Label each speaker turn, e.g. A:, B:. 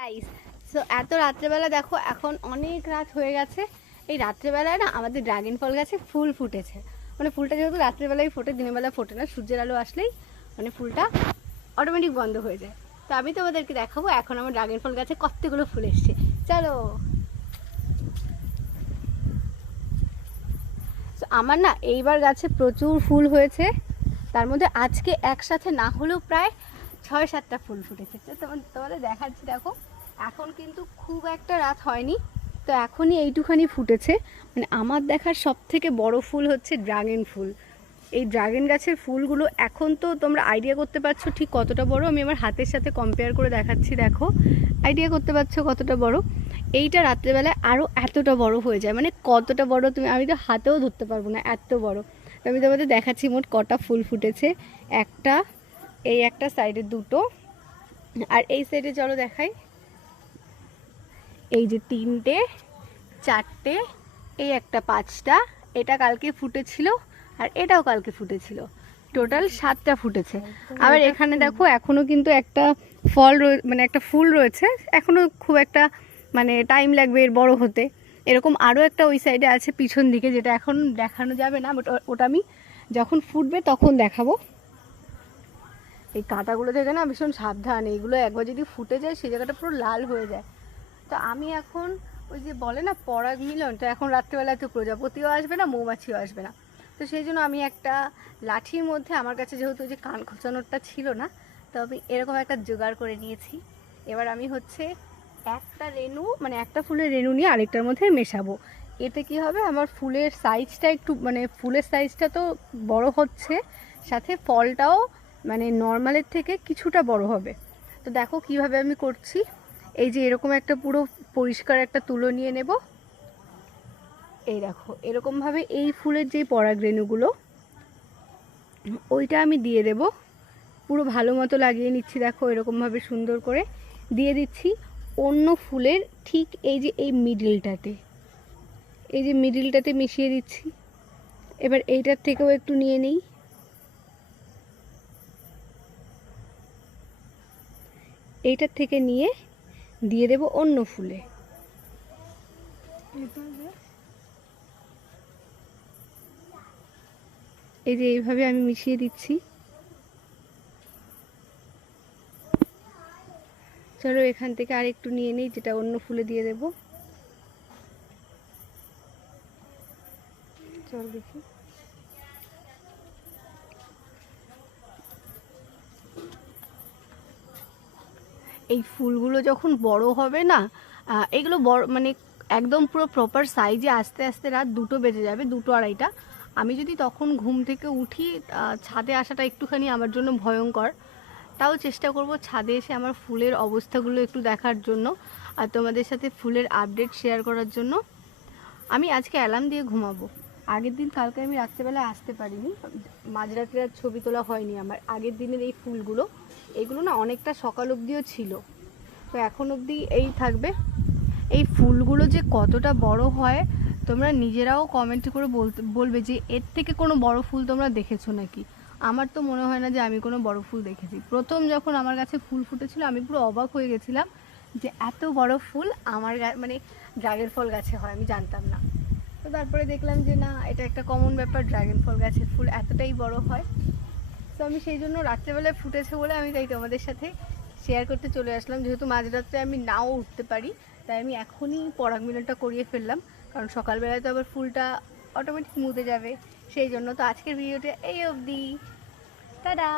A: Guys so এত রাত্রেবেলা দেখো, এখন অনেক রাত হয়ে গেছে। এই রাত্রেবেলায় না আমাদের ড্রাগন ফল গাছে ফুল ফুটেছে। মানে ফুলটা যেহেতু রাত্রেবেলায় ফোটে দিনের ফোটে না, সূর্যের আলো আসলেই মানে ফুলটা অটোমেটিক বন্ধ হয়ে যায়। তো আমি তোমাদেরকে দেখাবো, এখন আমার ড্রাগন ফল গাছে কতগুলো ফুল এসছে। চলো। আমার না এইবার গাছে প্রচুর ফুল হয়েছে। তার মধ্যে আজকে একসাথে না হলেও প্রায় ছয় সাতটা ফুল ফুটেছে। তো তোমাদের দেখাচ্ছি, দেখো। এখন কিন্তু খুব একটা রাত হয়নি। তো এখনই এইটুখানি ফুটেছে। মানে আমার দেখার সব থেকে বড় ফুল হচ্ছে ড্রাগন ফুল। এই ড্রাগন গাছের ফুলগুলো এখন তো তোমরা আইডিয়া করতে পারছ ঠিক কতটা বড়। আমি আমার হাতের সাথে কম্পেয়ার করে দেখাচ্ছি, দেখো। আইডিয়া করতে পারছ কতটা বড়। এইটা রাত্রেবেলায় আরও এতটা বড় হয়ে যায়। মানে কতটা বড় তুমি, আমি তো হাতেও ধরতে পারব না, এত বড়। তো আমি তোমাদের দেখাচ্ছি মোট কটা ফুল ফুটেছে। একটা, এই একটা সাইডে দুটো। আর এই সাইডে চলো দেখাই। এই যে তিনটে, চারটে, এই একটা পাঁচটা, এটা কালকে ফুটেছিল আর এটাও কালকে ফুটেছিল। টোটাল সাতটা ফুটেছে। আবার এখানে দেখো, এখনও কিন্তু একটা ফল মানে একটা ফুল রয়েছে। এখনও খুব একটা মানে টাইম লাগবে এর বড় হতে। এরকম আরও একটা ওই সাইডে আছে পিছন দিকে, যেটা এখন দেখানো যাবে না বাট ওটা আমি যখন ফুটবে তখন দেখাবো। এই কাঁটাগুলো থেকে না ভীষণ সাবধান। এইগুলো একবার যদি ফুটে যায় সেই জায়গাটা পুরো লাল হয়ে যায়। তো আমি এখন ওই যে বলে না পরাগ মিলন তো এখন রাত্রেবেলায় তো প্রজাপতিও আসবে না, মৌমাছিও আসবে না। তো সেই জন্য আমি একটা লাঠির মধ্যে, আমার কাছে যেহেতু যে কান খোঁচানোরটা ছিল না, তো আমি এরকম একটা জোগাড় করে নিয়েছি। এবার আমি হচ্ছে একটা রেণু মানে একটা ফুলের রেণু নিয়ে আরেকটার মধ্যে মেশাবো। এতে কি হবে? আমার ফুলের সাইজটা একটু মানে ফুলের সাইজটা তো বড় হচ্ছে, সাথে ফলটাও মানে নর্মালের থেকে কিছুটা বড় হবে। তো দেখো কীভাবে আমি করছি। এই যে এরকম একটা পুরো পরিষ্কার একটা তুলো নিয়ে নেব। এই দেখো, এরকমভাবে এই ফুলের যে পরাগরেণুগুলো, ওইটা আমি দিয়ে দেব। পুরো ভালো মতো লাগিয়ে নিচ্ছি, দেখো এরকমভাবে সুন্দর করে। দিয়ে দিচ্ছি অন্য ফুলের ঠিক এই যে এই মিডিলটাতে। এই যে মিডিলটাতে মিশিয়ে দিচ্ছি। এবার এইটার থেকেও একটু নিয়ে নিই। এইটার থেকে নিয়ে দিয়ে দেব অন্য ফুলে। এই যে এইভাবে আমি মিশিয়ে দিচ্ছি। চলো এখান থেকে আর একটু নিয়ে নিই, যেটা অন্য ফুলে দিয়ে দেব। চল দেখি। এই ফুলগুলো যখন বড় হবে না এগুলো বড় মানে একদম পুরো প্রপার সাইজে আস্তে আস্তে রাত দুটো বেজে যাবে, দুটো আড়াইটা। আমি যদি তখন ঘুম থেকে উঠি ছাদে আসাটা একটুখানি আমার জন্য ভয়ঙ্কর। তাও চেষ্টা করব ছাদে এসে আমার ফুলের অবস্থাগুলো একটু দেখার জন্য আর তোমাদের সাথে ফুলের আপডেট শেয়ার করার জন্য। আমি আজকে অ্যালার্ম দিয়ে ঘুমাবো। আগের দিন কালকে আমি রাত্রেবেলা আসতে পারিনি। মাঝরাত্রে আর ছবি তোলা হয়নি আমার। আগের দিনের এই ফুলগুলো এগুলো না অনেকটা সকাল অবধিও ছিল। তো এখন অবধি এই থাকবে। এই ফুলগুলো যে কতটা বড় হয়, তোমরা নিজেরাও কমেন্ট করে বলতে বলবে যে এর থেকে কোনো বড় ফুল তোমরা দেখেছ নাকি? আমার তো মনে হয় না যে আমি কোনো বড় ফুল দেখেছি। প্রথম যখন আমার কাছে ফুল ফুটেছিল, আমি পুরো অবাক হয়ে গেছিলাম যে এত বড় ফুল আমার মানে ড্রাগন ফল গাছে হয়, আমি জানতাম না। তো তারপরে দেখলাম যে না, এটা একটা কমন ব্যাপার ড্রাগন ফল গাছের ফুল এতটাই বড় হয়। তো আমি সেই জন্য রাত্রেবেলায় ফুটেছে বলে আমি তাই তোমাদের সাথে শেয়ার করতে চলে আসলাম। যেহেতু মাঝরাত্রে আমি নাও উঠতে পারি, তাই আমি এখনই পরাগ মিলনটা করিয়ে ফেললাম। কারণ সকালবেলায় তো আবার ফুলটা অটোমেটিক মুদে যাবে, সেই জন্য তো আজকের ভিডিওটা এই অবধি। টাটা